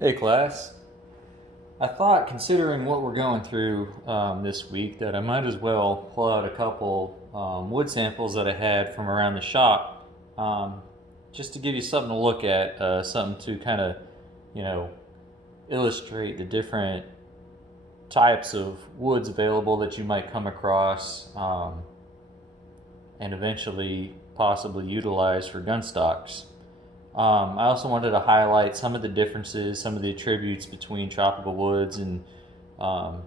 Hey class, I thought considering what we're going through this week that I might as well pull out a couple wood samples that I had from around the shop just to give you something to look at, something to kind of, you know, illustrate the different types of woods available that you might come across and eventually possibly utilize for gun stocks. I also wanted to highlight some of the differences, some of the attributes between tropical woods and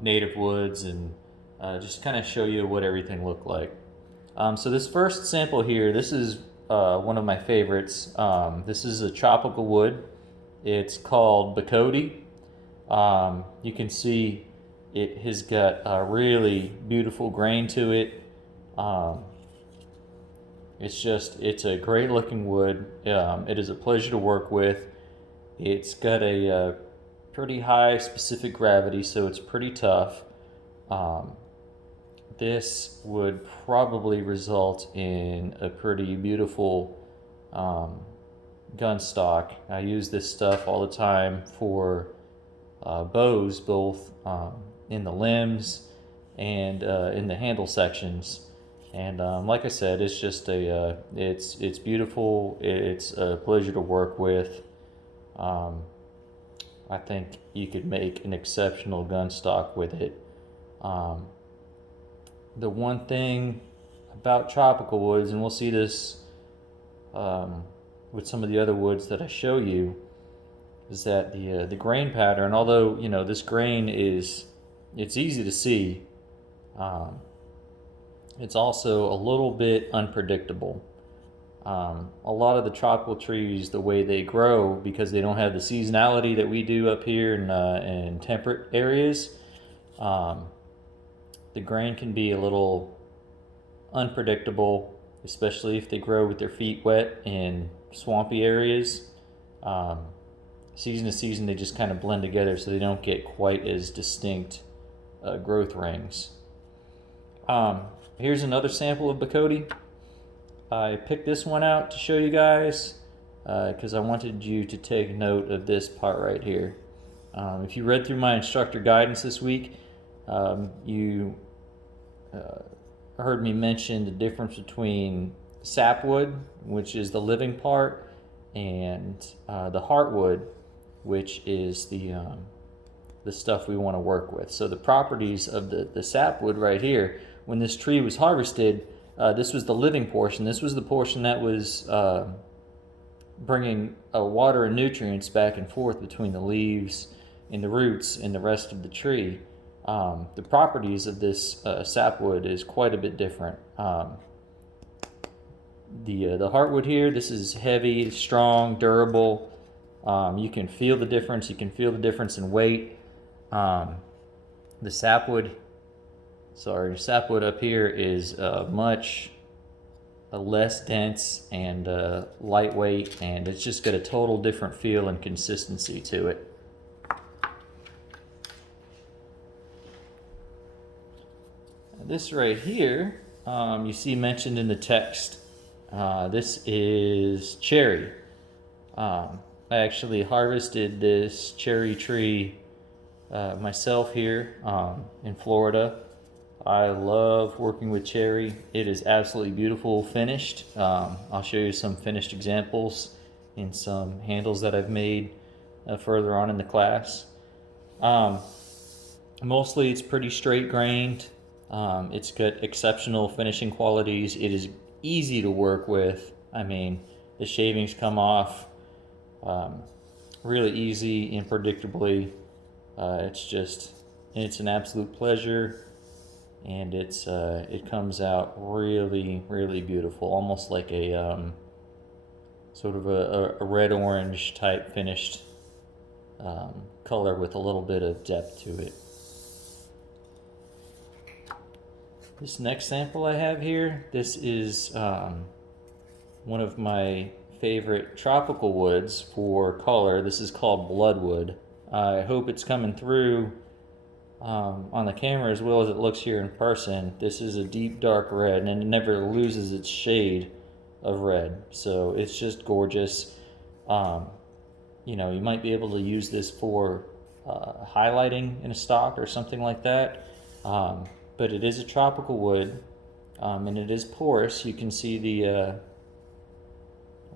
native woods, and just kind of show you what everything looked like. So this first sample here, this is one of my favorites. This is a tropical wood. It's called Bacote. You can see it has got a really beautiful grain to it. It's a great looking wood. It is a pleasure to work with. It's got a pretty high specific gravity, so it's pretty tough. This would probably result in a pretty beautiful gun stock. I use this stuff all the time for bows, both in the limbs and in the handle sections. And like I said, it's just it's beautiful. It's a pleasure to work with. I think you could make an exceptional gun stock with it. The one thing about tropical woods, and we'll see this with some of the other woods that I show you, is that the grain pattern, although this grain it's easy to see, it's also a little bit unpredictable. A lot of the tropical trees, the way they grow, because they don't have the seasonality that we do up here in temperate areas, the grain can be a little unpredictable, especially if they grow with their feet wet in swampy areas. Season to season, they just kind of blend together, so they don't get quite as distinct growth rings. Here's another sample of Bacote. I picked this one out to show you guys because I wanted you to take note of this part right here. If you read through my instructor guidance this week, you heard me mention the difference between sapwood, which is the living part, and the heartwood, which is the stuff we want to work with. So the properties of the sapwood right here, when this tree was harvested, this was the living portion. This was the portion that was bringing water and nutrients back and forth between the leaves and the roots and the rest of the tree. The properties of this sapwood is quite a bit different. The heartwood here, this is heavy, strong, durable. You can feel the difference. You can feel the difference in weight. The sapwood up here is much less dense and lightweight, and it's just got a total different feel and consistency to it. This right here, you see mentioned in the text. This is cherry. I actually harvested this cherry tree myself here in Florida. I love working with cherry. It is absolutely beautiful finished. I'll show you some finished examples in some handles that I've made further on in the class. Mostly it's pretty straight grained. It's got exceptional finishing qualities. It is easy to work with. I mean, the shavings come off really easy and predictably. It's an absolute pleasure, and it comes out really, really beautiful, almost like a sort of a red-orange type finished color with a little bit of depth to it. This next sample I have here, this is one of my favorite tropical woods for color. This is called bloodwood. I hope it's coming through on the camera as well as it looks here in person. This is a deep dark red, and it never loses its shade of red, so it's just gorgeous. you know, you might be able to use this for highlighting in a stock or something like that. But it is a tropical wood, and it is porous. You can see the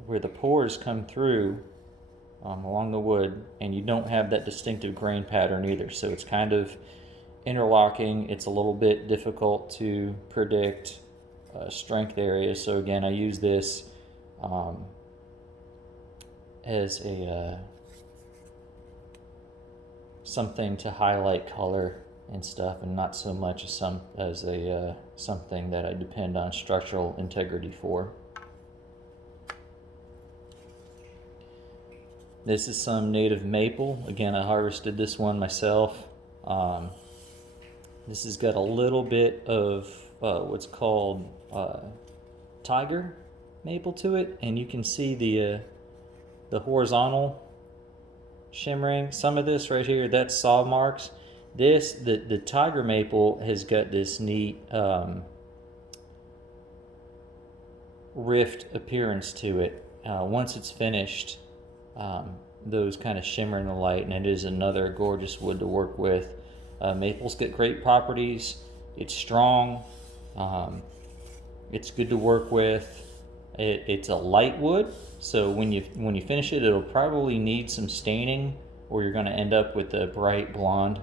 where the pores come through along the wood, and you don't have that distinctive grain pattern either. So it's kind of interlocking. It's a little bit difficult to predict strength areas. So again, I use this as a something to highlight color and stuff, and not so much as something that I depend on structural integrity for. This is some native maple. Again, I harvested this one myself. This has got a little bit of what's called tiger maple to it, and you can see the horizontal shimmering. Some of this right here, that's saw marks. The tiger maple has got this neat rift appearance to it. Once it's finished, those kind of shimmer in the light, and it is another gorgeous wood to work with. Maples get great properties. It's strong. It's good to work with. It's a light wood, so when you finish it, it'll probably need some staining, or you're going to end up with a bright blonde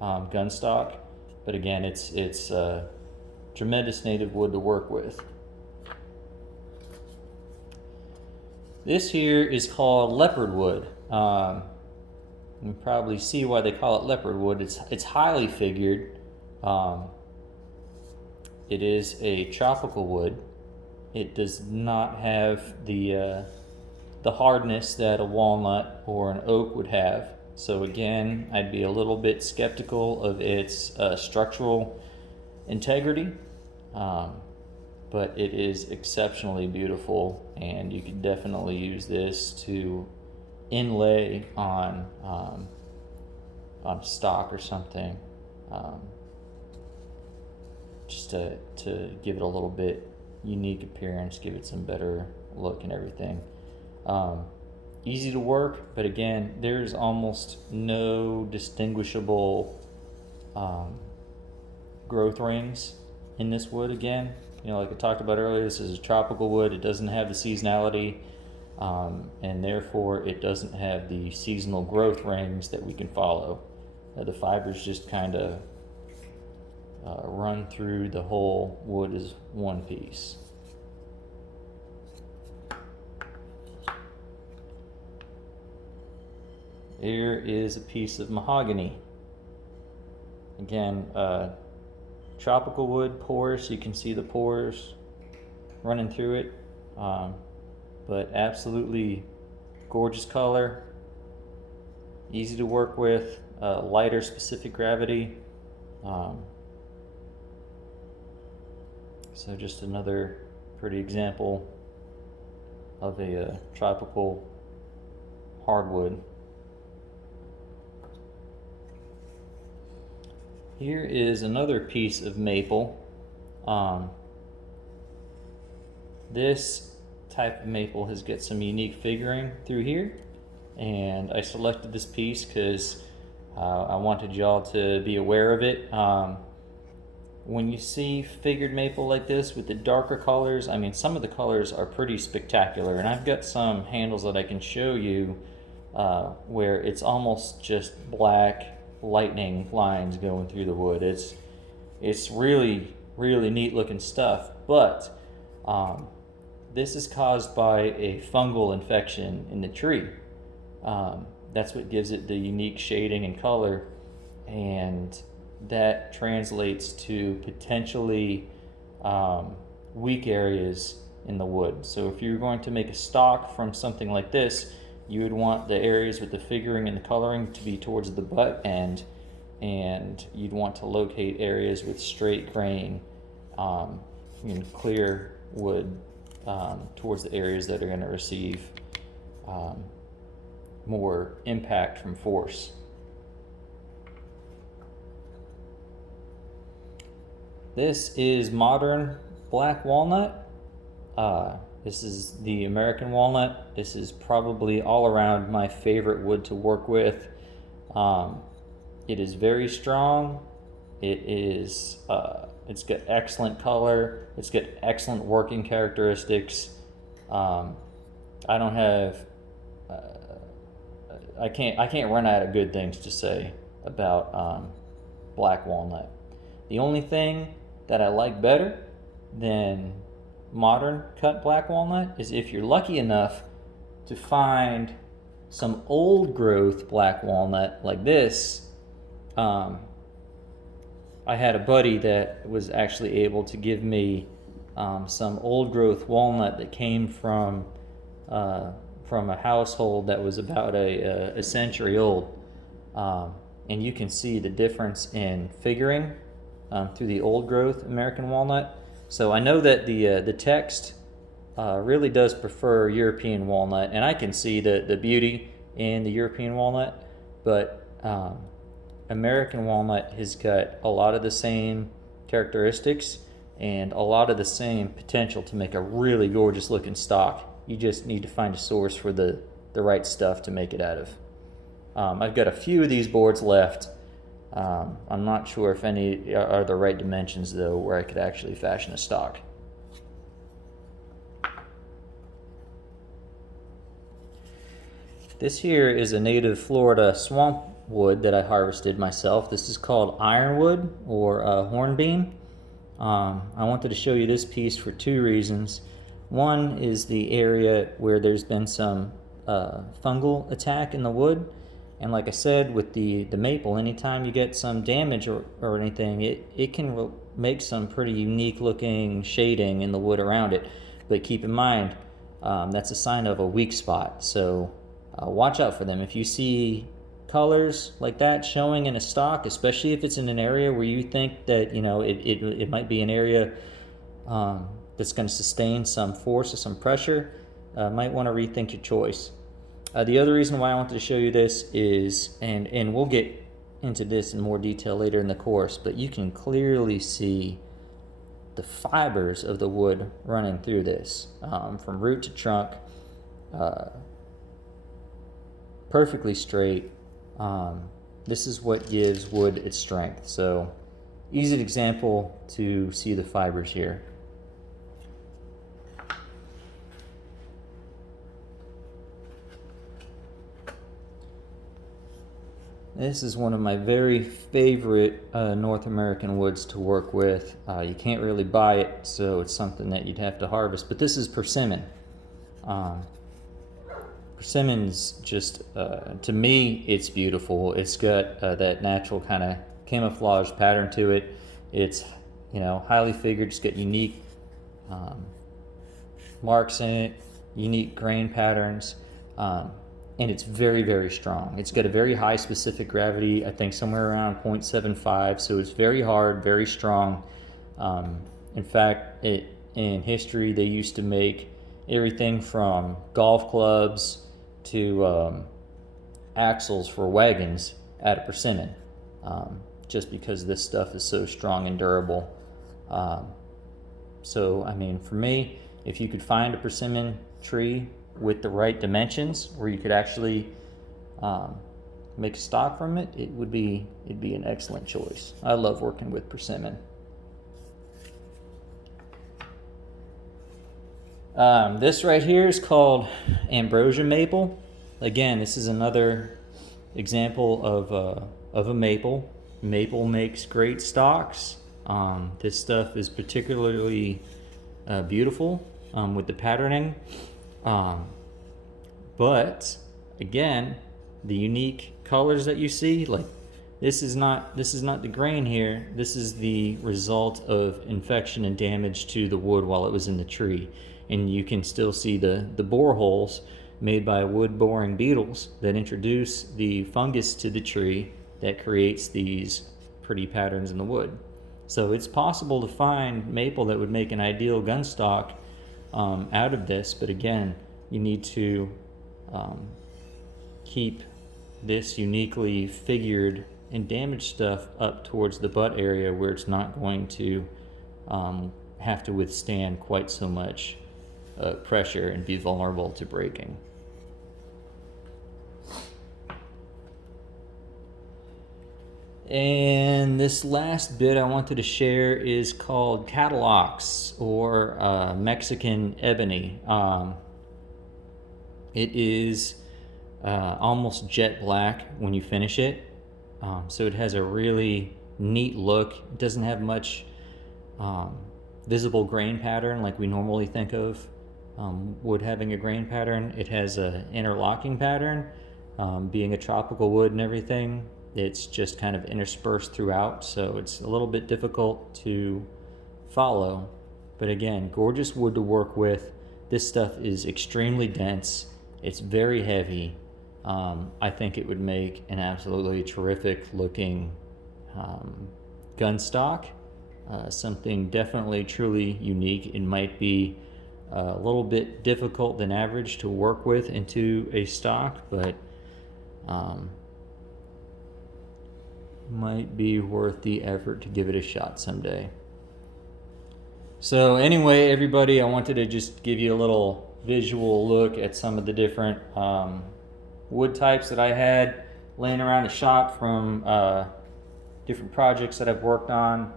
gun stock. But again, it's tremendous native wood to work with. This here is called leopard wood. You can probably see why they call it leopard wood. It's highly figured. It is a tropical wood. It does not have the hardness that a walnut or an oak would have. So again, I'd be a little bit skeptical of its structural integrity. But it is exceptionally beautiful, and you could definitely use this to inlay on stock or something, just to give it a little bit unique appearance, give it some better look and everything. Easy to work, but again, there's almost no distinguishable growth rings in this wood. Again, you know, like I talked about earlier, this is a tropical wood. It doesn't have the seasonality, and therefore it doesn't have the seasonal growth rings that we can follow. The fibers just kind of run through the whole wood as one piece. Here is a piece of mahogany. Again, tropical wood, porous. You can see the pores running through it, but absolutely gorgeous color, easy to work with, lighter specific gravity. So just another pretty example of a tropical hardwood. Here is another piece of maple. This type of maple has got some unique figuring through here, and I selected this piece because I wanted y'all to be aware of it. When you see figured maple like this with the darker colors, I mean, some of the colors are pretty spectacular, and I've got some handles that I can show you where it's almost just black lightning lines going through the wood. It's really neat looking stuff, but this is caused by a fungal infection in the tree. That's what gives it the unique shading and color, and that translates to potentially weak areas in the wood. So if you're going to make a stock from something like this, you would want the areas with the figuring and the coloring to be towards the butt end, and you'd want to locate areas with straight grain and clear wood towards the areas that are going to receive more impact from force. This is modern black walnut. This is the American walnut. This is probably all around my favorite wood to work with. It is very strong. It's got excellent color. It's got excellent working characteristics. I don't have, I can't run out of good things to say about black walnut. The only thing that I like better than modern cut black walnut is if you're lucky enough to find some old growth black walnut like this. I had a buddy that was actually able to give me some old growth walnut that came from a household that was about a century old, and you can see the difference in figuring through the old growth American walnut. So I know that the text really does prefer European walnut, and I can see the beauty in the European walnut, but American walnut has got a lot of the same characteristics and a lot of the same potential to make a really gorgeous looking stock. You just need to find a source for the right stuff to make it out of. I've got a few of these boards left. I'm not sure if any are the right dimensions though, where I could actually fashion a stock. This here is a native Florida swamp wood that I harvested myself. This is called ironwood or hornbeam. I wanted to show you this piece for two reasons. One is the area where there's been some fungal attack in the wood, and like I said, with the maple, anytime you get some damage or anything, it can make some pretty unique looking shading in the wood around it. But keep in mind, that's a sign of a weak spot, so watch out for them. If you see colors like that showing in a stock, especially if it's in an area where you think that it might be an area that's going to sustain some force or some pressure, might want to rethink your choice. The other reason why I wanted to show you this is, and we'll get into this in more detail later in the course, but you can clearly see the fibers of the wood running through this, from root to trunk, perfectly straight. This is what gives wood its strength. So, easy example to see the fibers here. This is one of my very favorite North American woods to work with. You can't really buy it, so it's something that you'd have to harvest. But this is persimmon. Persimmon's just, to me, it's beautiful. It's got that natural kind of camouflage pattern to it. It's, highly figured. It's got unique marks in it, unique grain patterns, and it's very, very strong. It's got a very high specific gravity, I think somewhere around 0.75, so it's very hard, very strong. In fact, in history, they used to make everything from golf clubs to axles for wagons out of persimmon, just because this stuff is so strong and durable. So, for me, if you could find a persimmon tree with the right dimensions where you could actually make a stock from it, it'd be an excellent choice. I love working with persimmon. This right here is called ambrosia maple. Again, this is another example of a maple. Maple makes great stocks. This stuff is particularly beautiful with the patterning. But again, the unique colors that you see, like this is not the grain here. This is the result of infection and damage to the wood while it was in the tree. And you can still see the bore holes made by wood boring beetles that introduce the fungus to the tree that creates these pretty patterns in the wood. So it's possible to find maple that would make an ideal gun stock out of this, but again, you need to keep this uniquely figured and damaged stuff up towards the butt area where it's not going to have to withstand quite so much pressure and be vulnerable to breaking. And this last bit I wanted to share is called Catalox, or Mexican ebony. It is almost jet black when you finish it. So it has a really neat look. It doesn't have much visible grain pattern like we normally think of wood having a grain pattern. It has an interlocking pattern. Being a tropical wood and everything, it's just kind of interspersed throughout, so it's a little bit difficult to follow. But again, gorgeous wood to work with. This stuff is extremely dense. It's very heavy. I think it would make an absolutely terrific looking gun stock. Something definitely truly unique. It might be a little bit difficult than average to work with into a stock, but might be worth the effort to give it a shot someday. So anyway, everybody, I wanted to just give you a little visual look at some of the different wood types that I had laying around the shop from different projects that I've worked on.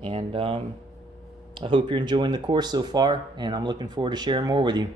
And I hope you're enjoying the course so far, and I'm looking forward to sharing more with you.